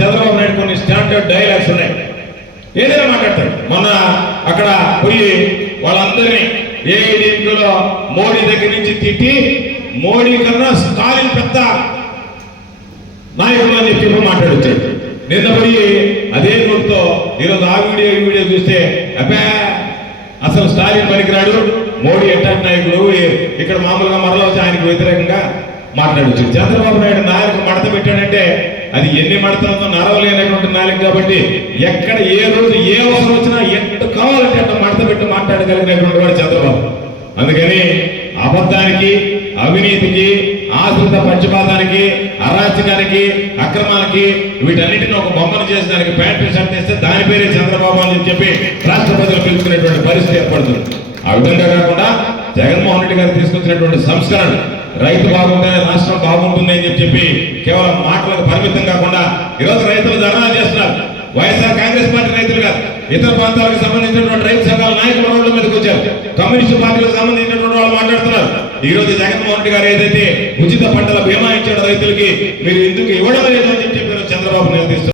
చంద్రబాబు నాయుడు కొన్ని standard dialogues ఉన్నాయి, ఏదైనా మాట్లాడతాడు. మొన్న అక్కడ పోయి వాళ్ళందరినీ ఏఐడిఎంకేలో మోడీ దగ్గర నుంచి తిట్టి మోడీ కన్నా స్టాలిన్ పెద్ద నాయకులు అని చెప్పి మాట్లాడొచ్చాడు. నిన్న పోయి అదే నోటితో ఈరోజు ఆ వీడియో ఈ వీడియో చూస్తే అబ్బా అసలు స్టాలిన్ పనికిరాడు, మోడీ ఎట్లాంటి నాయకుడు, ఇక్కడ మామూలుగా మరలా వచ్చి ఆయనకు వ్యతిరేకంగా మాట్లాడచ్చు. చంద్రబాబు నాయుడు నాయకు మడత పెట్టాడంటే అది ఎన్ని మడతలతో నరవలేనటువంటి నాయకు కాబట్టి ఎక్కడ ఏ రోజు ఏ అవసరం వచ్చినా ఎంత కావాలంటే అట్లా మడత పెట్టి మాట్లాడగలిగినటువంటి వాడు చంద్రబాబు. అందుకని అబద్ధానికి, అవినీతికి, ఆశ్రిత పక్షపాతానికి, అరాచకానికి, అక్రమానికి వీటన్నిటిని ఒక బొమ్మను చేసి దానికి ప్యాంటు షర్ట్ వేస్తే దాని పేరే చంద్రబాబు అని చెప్పి రాష్ట్ర ప్రజలు పిలుచుకునేటువంటి పరిస్థితి ఏర్పడుతుంది. ఆ విధంగా కాకుండా జగన్మోహన్ రెడ్డి గారు తీసుకొచ్చినటువంటి సంస్కరణ రైతు బాగుంటే రాష్ట్రం బాగుంటుంది అని చెప్పి కేవలం మాటలకు పరిమితం కాకుండా ఈరోజు రైతులు ధర్నా చేస్తున్నారు. వైఎస్ఆర్ కాంగ్రెస్ పార్టీ రైతులు కాదు, ఇతర ప్రాంతాలకు సంబంధించినటువంటి రైతు సంఘాల నాయకులు రోడ్ల మీదకి వచ్చారు. కమ్యూనిస్టు పార్టీలకు సంబంధించినటువంటి వాళ్ళు మాట్లాడుతున్నారు. ఈ రోజు జగన్మోహన్ రెడ్డి గారు ఏదైతే ఉచిత పంటల బీమా ఇచ్చాడో రైతులకి మీరు ఎందుకు ఇవ్వడం లేదు అని చెప్పి చంద్రబాబు నిలదీస్తున్నారు.